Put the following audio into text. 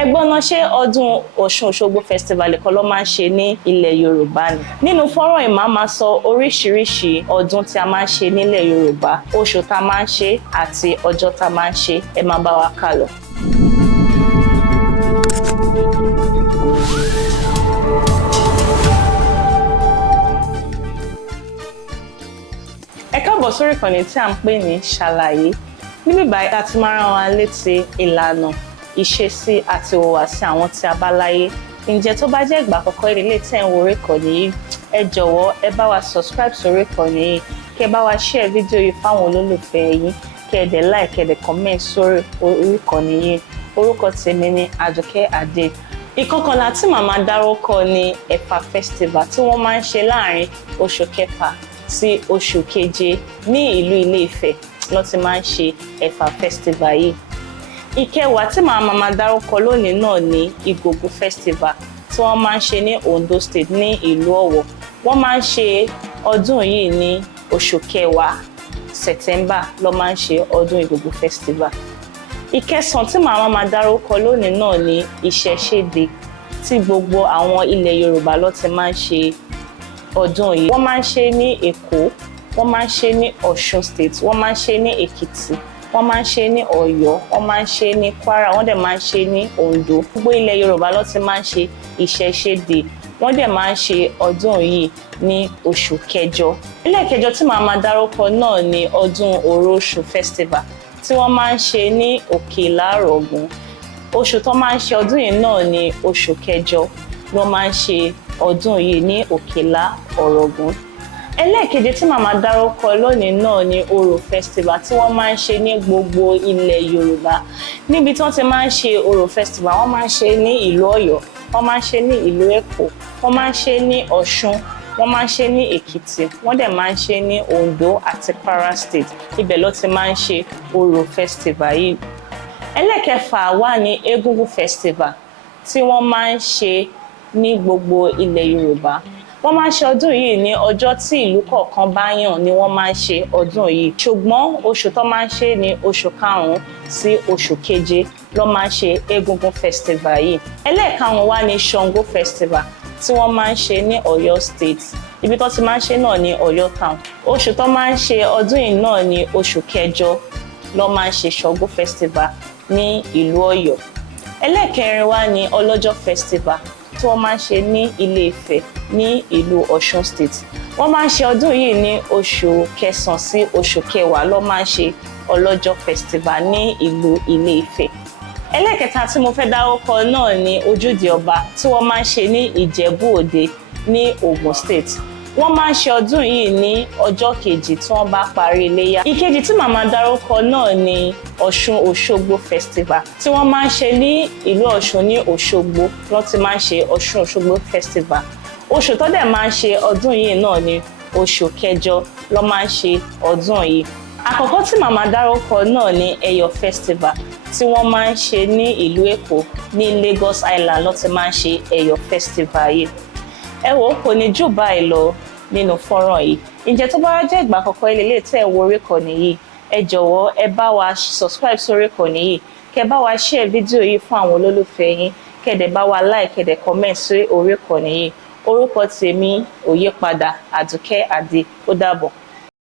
ẹgbọ́n náà ṣé ọdún Ọ̀ṣun Òṣogbo festival kan ló máa ń ṣe ní ilẹ̀ Yorùbá ni. Nínú fọ́nrán yìí máa sọ oríṣiríṣi ọdún tí a máa ń ṣe nílẹ̀ Yorùbá, oṣù tá a máa ń ṣe àti ọjọ́ tá a máa ń ṣe. Ẹ máa bá wa ká lọ. Ẹ káàbọ̀ sórí ìkànnì tí a ń pè ní Ṣàlàyé. Níbí báyìí a ti máa rán wa létí ìlànà, ìṣesí àti ìhùwàsí àwọn tí a bá láyé. Ǹjẹ́ tó bá jẹ́ ìgbà àkọ́kọ́ ilé tí ẹ̀ ń wo orí ìkànnì yìí, ẹ jọ̀wọ́ ẹ bá wa subscribe sórí ìkànnì yìí, kí ẹ bá wa share fídíò yìí fáwọn olólùfẹ́ yín, kí ẹ dẹ̀ like, kí ẹ dẹ̀ comment sórí orí ìkànnì yìí. Orúkọ tèmi ni Àdùkẹ́ Adé. Ìkọkànlá tí màá máa dárúkọ ni Ẹ̀fà festival tí wọ́n máa ń ṣe láàárín oṣù kẹfà sí oṣù keje ní ìlú Ilé-Ifẹ̀ ló ti máa ń ṣe Ẹ̀fà festival yìí. Ìkẹwàá tí màá máa dárúkọ lónìí náà ni Ìgògù festival tí wọ́n máa ń ṣe ní Ondo State ní ìlú Ọ̀wọ̀. Wọ́n máa ń ṣe ọdún yìí ní oṣù kẹwàá September ló máa ń ṣe ọdún Ìgògù festival. Ìkẹsàn tí màá máa dárúkọ lónìí náà ni Ìṣẹ̀ṣẹ̀dé tí gbogbo àwọn ilẹ̀ Yorùbá ló ti máa ń ṣe ọdún yìí. Wọ́n máa ń ṣe ní Èkó, wọ́n máa ń ṣe ní Ọ̀ṣun State, wọ́n máa ń ṣe ní Èkìtì, wọ́n máa ń ṣe ní Ọ̀yọ́, wọ́n máa ń ṣe ní Kwara, wọ́n dẹ̀ máa ń ṣe ní Ondo. Gbogbo ilẹ̀ Yorùbá ló ti máa ń ṣe Ìṣẹ̀ṣẹ̀dé. Wọ́n dẹ̀ máa ń ṣe ọdún yìí ní oṣù kẹjọ. Ẹlẹ́ẹ̀kẹjọ tí màá máa dárúkọ náà ni ọdún Òróṣù festival tí wọ́n máa ń ṣe ní Òkè-Ìlà-Ọ̀ràngún. Oṣù tó máa ń ṣe ọdún yìí náà ni oṣù kẹjọ ló máa ń ṣe ọdún yìí ní Òkè-Ìlà-Ọ̀ràngún. Ẹlẹ́ẹ̀keje tí màá máa dárúkọ lónìí náà ni Orò festival tí wọ́n máa ń ṣe ní gbogbo ilẹ̀ Yorùbá. Níbi tí wọ́n ti máa ń ṣe Orò festival, wọ́n máa ń ṣe ní ìlú Ọ̀yọ́, wọ́n máa ń ṣe ní ìlú Èkó, wọ́n máa ń ṣe ní Ọ̀ṣun, wọ́n máa ń ṣe ní Èkìtì, wọ́n dẹ̀ máa ń ṣe ní Ondo àti Kwara State. Ibẹ̀ ló ti máa ń ṣe Orò festival yìí. Ẹlẹ́ẹ̀kẹfà wà ní Egúngún festival tí wọ́n máa ń ṣe ní gbogbo ilẹ̀ Yorùbá. Wọ́n máa ń ṣe ọdún yìí ní ọjọ́ tí ìlú kọ̀ọ̀kan bá yàn ni wọ́n máa ń ṣe ọdún yìí. Ṣùgbọ́n oṣù tó máa ń ṣe ní oṣù karùn-ún sí oṣù keje ló máa ń ṣe Egúngún festival yìí. Ẹlẹ́ẹ̀karùn-ún wà ní Ṣàngó festival tí wọ́n máa ń ṣe ní Ọ̀yọ́ State. Ibi tó ti máa ń ṣe náà ní Ọ̀yọ́ Town. Oṣù tó máa ń ṣe ọdún yìí náà ní oṣù kẹjọ ló máa ń ṣe Ṣàngó festival ní ìlú Ọ̀yọ́. Ẹlẹ́ẹ̀kẹrin wà ní Ọlọ́jọ́ festival tí wọ́n máa ń ṣe ní Ilé-Ifẹ̀ ní ìlú Ọ̀ṣun State. Wọ́n máa ń ṣe ọdún yìí ní oṣù kẹsàn-án sí oṣù kẹwàá ló máa ń ṣe Ọlọ́jọ́ festival ní ìlú Ilé-Ifẹ̀. Ẹlẹ́ẹ̀kẹta tí mo fẹ́ dárúkọ náà ni Ojúde Ọba tí wọ́n máa ń ṣe ní Ìjẹ̀bú Òde ní Ogun State. Wọ́n máa ń ṣe ọdún yìí ní ọjọ́ kejì tí wọ́n bá parí Iléyá. Ìkejì tí màá máa dárúkọ náà ni Ọ̀ṣun Òṣogbo festival tí wọ́n máa ń ṣe ní ìlú Ọ̀ṣun ní Òṣogbo ló ti máa ń ṣe Ọ̀ṣun Òṣogbo festival. Oṣù tó dẹ̀ máa ń ṣe ọdún yìí náà ni oṣù kẹjọ ló máa ń ṣe ọdún yìí. Àkọ́kọ́ tí màá máa dárúkọ náà ni Ẹ̀yọ̀ festival tí wọ́n máa ń ṣe ní ìlú Èkó ní Lagos Island ló ti máa ń ṣe Ẹ̀yọ̀ festival yìí. Ẹ wò ó, kò ní jù báyìí lọ nínú fọ́nrán yìí. Ǹjẹ́ tó bá jẹ́ ìgbà àkọ́kọ́ ilé tí ẹ wo orí ìkànnì yìí, ẹ jọ̀wọ́ ẹ bá wa subscribe sórí ìkànnì yìí, kẹ́ bá wa share fídíò yìí fún àwọn olólùfẹ́ yín, kẹ́ dẹ̀ bá wa like, kẹ́ dẹ̀ comment sí orí ìkànnì yìí. Orúkọ tèmi ò yí padà, Àdùkẹ́ Adé. Ó dàbọ̀.